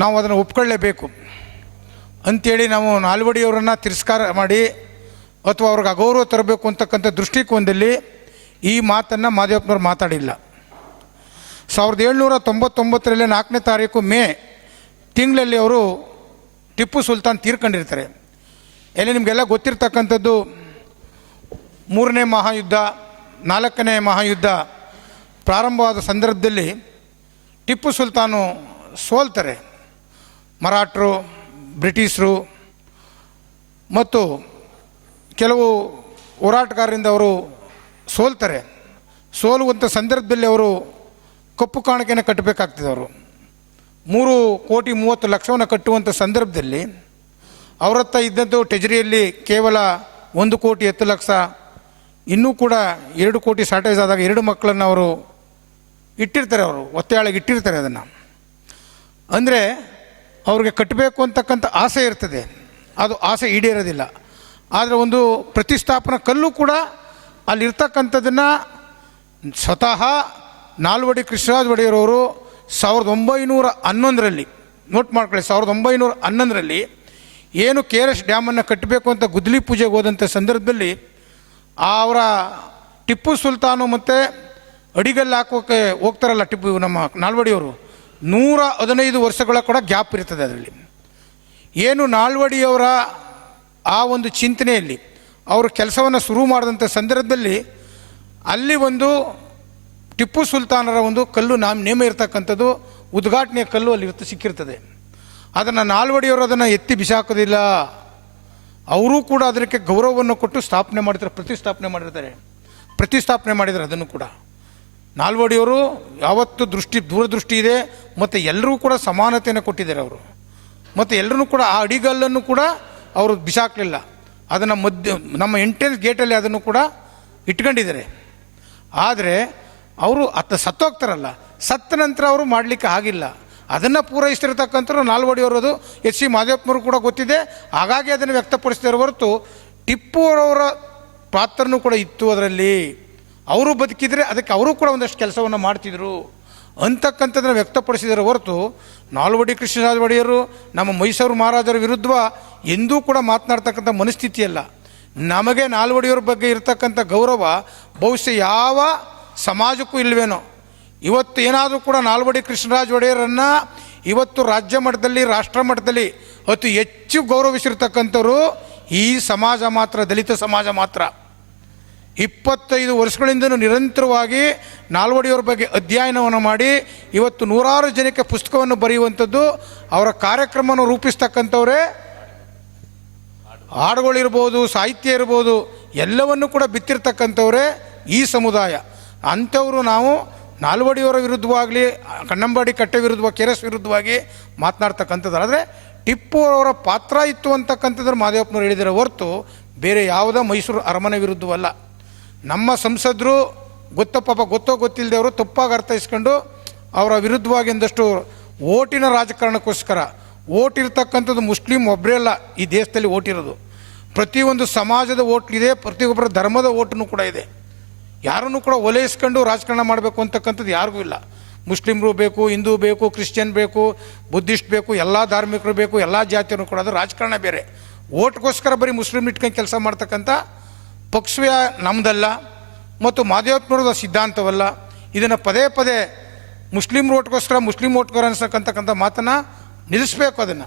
ನಾವು ಅದನ್ನು ಒಪ್ಕೊಳ್ಳೇಬೇಕು ಅಂಥೇಳಿ ನಾವು ನಾಲ್ವಡಿಯವರನ್ನು ತಿರಸ್ಕಾರ ಮಾಡಿ ಅಥವಾ ಅವ್ರಿಗೆ ಅಗೌರವ ತರಬೇಕು ಅಂತಕ್ಕಂಥ ದೃಷ್ಟಿಕೋನದಲ್ಲಿ ಈ ಮಾತನ್ನು ಮಾದೇವಪ್ಪನವ್ರು ಮಾತಾಡಿಲ್ಲ. 1799 4ನೇ ತಾರೀಕು ಮೇ ತಿಂಗಳಲ್ಲಿ ಅವರು ಟಿಪ್ಪು ಸುಲ್ತಾನ್ ತೀರ್ಕೊಂಡಿರ್ತಾರೆ. ಎಲ್ಲಿ ನಿಮಗೆಲ್ಲ ಗೊತ್ತಿರ್ತಕ್ಕಂಥದ್ದು 3ನೇ ಮಹಾಯುದ್ಧ 4ನೇ ಮಹಾಯುದ್ಧ ಪ್ರಾರಂಭವಾದ ಸಂದರ್ಭದಲ್ಲಿ ಟಿಪ್ಪು ಸುಲ್ತಾನು ಸೋಲ್ತಾರೆ. ಮರಾಠರು, ಬ್ರಿಟಿಷರು ಮತ್ತು ಕೆಲವು ಹೋರಾಟಗಾರರಿಂದ ಅವರು ಸೋಲ್ತಾರೆ. ಸೋಲುವಂಥ ಸಂದರ್ಭದಲ್ಲಿ ಅವರು ಕಪ್ಪು ಕಾಣಿಕೆಯನ್ನು ಕಟ್ಟಬೇಕಾಗ್ತದೆ. ಅವರು 3,30,00,000 ಕಟ್ಟುವಂಥ ಸಂದರ್ಭದಲ್ಲಿ ಅವ್ರ ಹತ್ರ ಇದ್ದದ್ದು ಟ್ರೆಜರಿಯಲ್ಲಿ ಕೇವಲ 1,10,00,000, ಇನ್ನೂ ಕೂಡ 2 ಕೋಟಿ ಶಾರ್ಟೇಜ್ ಆದಾಗ 2 ಮಕ್ಕಳನ್ನು ಅವರು ಇಟ್ಟಿರ್ತಾರೆ. ಅವರು ಒತ್ತೆಯಾಳಿಗೆ ಇಟ್ಟಿರ್ತಾರೆ. ಅದನ್ನು ಅಂದರೆ ಅವ್ರಿಗೆ ಕಟ್ಟಬೇಕು ಅಂತಕ್ಕಂಥ ಆಸೆ ಇರ್ತದೆ, ಅದು ಆಸೆ ಈಡೇರೋದಿಲ್ಲ. ಆದರೆ ಒಂದು ಪ್ರತಿಷ್ಠಾಪನಾ ಕಲ್ಲು ಕೂಡ ಅಲ್ಲಿರ್ತಕ್ಕಂಥದ್ದನ್ನು ಸ್ವತಃ ನಾಲ್ವಡಿ ಕೃಷ್ಣರಾಜ ಒಡೆಯರವರು 1911ರಲ್ಲಿ ನೋಟ್ ಮಾಡ್ಕೊಳ್ಳಿ. 1911ರಲ್ಲಿ ಏನು KRS ಡ್ಯಾಮನ್ನು ಕಟ್ಟಬೇಕು ಅಂತ ಗುದ್ದಲಿ ಪೂಜೆಗೆ ಹೋದಂಥ ಸಂದರ್ಭದಲ್ಲಿ ಅವರ ಟಿಪ್ಪು ಸುಲ್ತಾನು ಮತ್ತು ಅಡಿಗಲ್ಲು ಹಾಕೋಕ್ಕೆ ಹೋಗ್ತಾರಲ್ಲ ನಮ್ಮ ನಾಲ್ವಡಿಯವರು, 115 ವರ್ಷಗಳ ಕೂಡ ಗ್ಯಾಪ್ ಇರ್ತದೆ. ಅದರಲ್ಲಿ ಏನು ನಾಲ್ವಡಿಯವರ ಆ ಒಂದು ಚಿಂತನೆಯಲ್ಲಿ ಅವರು ಕೆಲಸವನ್ನು ಶುರು ಮಾಡಿದಂಥ ಸಂದರ್ಭದಲ್ಲಿ ಅಲ್ಲಿ ಒಂದು ಟಿಪ್ಪು ಸುಲ್ತಾನರ ಒಂದು ಕಲ್ಲು ನೇಮ ಇರ್ತಕ್ಕಂಥದ್ದು ಉದ್ಘಾಟನೆಯ ಕಲ್ಲು ಅಲ್ಲಿ ಸಿಕ್ಕಿರ್ತದೆ. ಅದನ್ನು ನಾಲ್ವಡಿಯವರು ಅದನ್ನು ಎತ್ತಿ ಬಿಸಾಕೋದಿಲ್ಲ. ಅವರೂ ಕೂಡ ಅದಕ್ಕೆ ಗೌರವವನ್ನು ಕೊಟ್ಟು ಸ್ಥಾಪನೆ ಮಾಡಿರ್ತಾರೆ, ಪ್ರತಿಷ್ಠಾಪನೆ ಮಾಡಿದ್ದಾರೆ. ಅದನ್ನು ಕೂಡ ನಾಲ್ವಡಿಯವರು ಯಾವತ್ತು ದೂರದೃಷ್ಟಿ ಇದೆ ಮತ್ತು ಎಲ್ಲರೂ ಕೂಡ ಸಮಾನತೆಯನ್ನು ಕೊಟ್ಟಿದ್ದಾರೆ ಅವರು. ಮತ್ತು ಎಲ್ಲರೂ ಕೂಡ ಆ ಅಡಿಗಲ್ಲನ್ನು ಕೂಡ ಅವರು ಬಿಸಾಕಲಿಲ್ಲ. ಅದನ್ನು ನಮ್ಮ ಎಂಟ್ರೆನ್ಸ್ ಗೇಟಲ್ಲಿ ಅದನ್ನು ಕೂಡ ಇಟ್ಕೊಂಡಿದ್ದಾರೆ. ಆದರೆ ಅವರು ಸತ್ತೋಗ್ತಾರಲ್ಲ, ಸತ್ತ ನಂತರ ಅವರು ಮಾಡಲಿಕ್ಕೆ ಆಗಿಲ್ಲ. ಅದನ್ನು ಪೂರೈಸ್ತಿರ್ತಕ್ಕಂಥವ್ರು ನಾಲ್ವಡಿಯವರದು ಎಚ್ ಸಿ ಮಾದೇವಪ್ಪನವರು ಕೂಡ ಗೊತ್ತಿದೆ. ಹಾಗಾಗಿ ಅದನ್ನು ವ್ಯಕ್ತಪಡಿಸಿದರ ಹೊರತು ಟಿಪ್ಪು ಅವರ ಪಾತ್ರನೂ ಕೂಡ ಇತ್ತು. ಅದರಲ್ಲಿ ಅವರು ಬದುಕಿದರೆ ಅದಕ್ಕೆ ಅವರು ಕೂಡ ಒಂದಷ್ಟು ಕೆಲಸವನ್ನು ಮಾಡ್ತಿದ್ರು ಅಂತಕ್ಕಂಥದ್ದನ್ನು ವ್ಯಕ್ತಪಡಿಸಿದರ ಹೊರತು ನಾಲ್ವಡಿ ಕೃಷ್ಣರಾಜ ಒಡೆಯರು ನಮ್ಮ ಮೈಸೂರು ಮಹಾರಾಜರ ವಿರುದ್ಧ ಎಂದೂ ಕೂಡ ಮಾತನಾಡ್ತಕ್ಕಂಥ ಮನಸ್ಥಿತಿಯಲ್ಲ. ನಮಗೆ ನಾಲ್ವಡಿಯವರ ಬಗ್ಗೆ ಇರತಕ್ಕಂಥ ಗೌರವ ಬಹುಶಃ ಯಾವ ಸಮಾಜಕ್ಕೂ ಇಲ್ಲವೇನೋ. ಇವತ್ತು ಏನಾದರೂ ಕೂಡ ನಾಲ್ವಡಿ ಕೃಷ್ಣರಾಜ ಒಡೆಯರನ್ನು ಇವತ್ತು ರಾಜ್ಯ ಮಟ್ಟದಲ್ಲಿ, ರಾಷ್ಟ್ರ ಮಟ್ಟದಲ್ಲಿ ಅತಿ ಹೆಚ್ಚು ಗೌರವಿಸಿರ್ತಕ್ಕಂಥವ್ರು ಈ ಸಮಾಜ ಮಾತ್ರ, ದಲಿತ ಸಮಾಜ ಮಾತ್ರ. 25 ವರ್ಷಗಳಿಂದಲೂ ನಿರಂತರವಾಗಿ ನಾಲ್ವಡಿಯವರ ಬಗ್ಗೆ ಅಧ್ಯಯನವನ್ನು ಮಾಡಿ ಇವತ್ತು ನೂರಾರು ಜನಕ್ಕೆ ಪುಸ್ತಕವನ್ನು ಬರೆಯುವಂಥದ್ದು, ಅವರ ಕಾರ್ಯಕ್ರಮವನ್ನು ರೂಪಿಸ್ತಕ್ಕಂಥವರೇ. ಹಾಡುಗಳಿರ್ಬೋದು, ಸಾಹಿತ್ಯ ಇರ್ಬೋದು, ಎಲ್ಲವನ್ನು ಕೂಡ ಬಿತ್ತಿರ್ತಕ್ಕಂಥವರೇ ಈ ಸಮುದಾಯ. ಅಂಥವರು ನಾವು ನಾಲ್ವಡಿಯವರ ವಿರುದ್ಧವಾಗಲಿ, ಕನ್ನಂಬಾಡಿ ಕಟ್ಟೆ ವಿರುದ್ಧ, KRS ವಿರುದ್ಧವಾಗಿ ಮಾತನಾಡ್ತಕ್ಕಂಥದ್ದು. ಆದರೆ ಟಿಪ್ಪು ಅವರ ಪಾತ್ರ ಇತ್ತು ಅಂತಕ್ಕಂಥದ್ದು ಮಾದೇವಪ್ಪನವ್ರು ಹೇಳಿದರೆ ಹೊರತು ಬೇರೆ ಯಾವುದೋ ಮೈಸೂರು ಅರಮನೆ ವಿರುದ್ಧವಲ್ಲ. ನಮ್ಮ ಸಂಸದರು ಗೊತ್ತೋ ಗೊತ್ತಿಲ್ಲದೆ ತಪ್ಪಾಗಿ ಅರ್ಥೈಸ್ಕೊಂಡು ಅವರ ವಿರುದ್ಧವಾಗಿ ಒಂದಷ್ಟು ಓಟಿನ ರಾಜಕಾರಣಕ್ಕೋಸ್ಕರ, ಓಟ್ ಇರ್ತಕ್ಕಂಥದ್ದು ಮುಸ್ಲಿಂ ಒಬ್ಬರೇ ಅಲ್ಲ ಈ ದೇಶದಲ್ಲಿ ಓಟಿರೋದು. ಪ್ರತಿಯೊಂದು ಸಮಾಜದ ಓಟ್ಲಿದೆ, ಪ್ರತಿಯೊಬ್ಬರ ಧರ್ಮದ ಓಟನ್ನು ಕೂಡ ಇದೆ. ಯಾರನ್ನು ಕೂಡ ಓಲೈಸ್ಕೊಂಡು ರಾಜಕಾರಣ ಮಾಡಬೇಕು ಅಂತಕ್ಕಂಥದ್ದು ಯಾರಿಗೂ ಇಲ್ಲ. ಮುಸ್ಲಿಮರು ಬೇಕು, ಹಿಂದೂ ಬೇಕು, ಕ್ರಿಶ್ಚಿಯನ್ ಬೇಕು, ಬುದ್ಧಿಸ್ಟ್ ಬೇಕು, ಎಲ್ಲ ಧಾರ್ಮಿಕರು ಬೇಕು, ಎಲ್ಲ ಜಾತಿಯವರು ಕೂಡ. ಅದು ರಾಜಕಾರಣ ಬೇರೆ. ಓಟ್ಗೋಸ್ಕರ ಬರೀ ಮುಸ್ಲಿಮ್ ಇಟ್ಕೊಂಡು ಕೆಲಸ ಮಾಡ್ತಕ್ಕಂಥ ಪಕ್ಷವೇ ನಮ್ಮದಲ್ಲ ಮತ್ತು ಮಾದೇವಪ್ಪನವ್ರದ ಸಿದ್ಧಾಂತವಲ್ಲ. ಇದನ್ನು ಪದೇ ಪದೇ ಮುಸ್ಲಿಮ್ ಓಟ್ಗೋಸ್ಕರ ಅನ್ಸಕ್ಕಂತಕ್ಕಂಥ ಮಾತನ್ನು ನಿಲ್ಲಿಸಬೇಕು. ಅದನ್ನು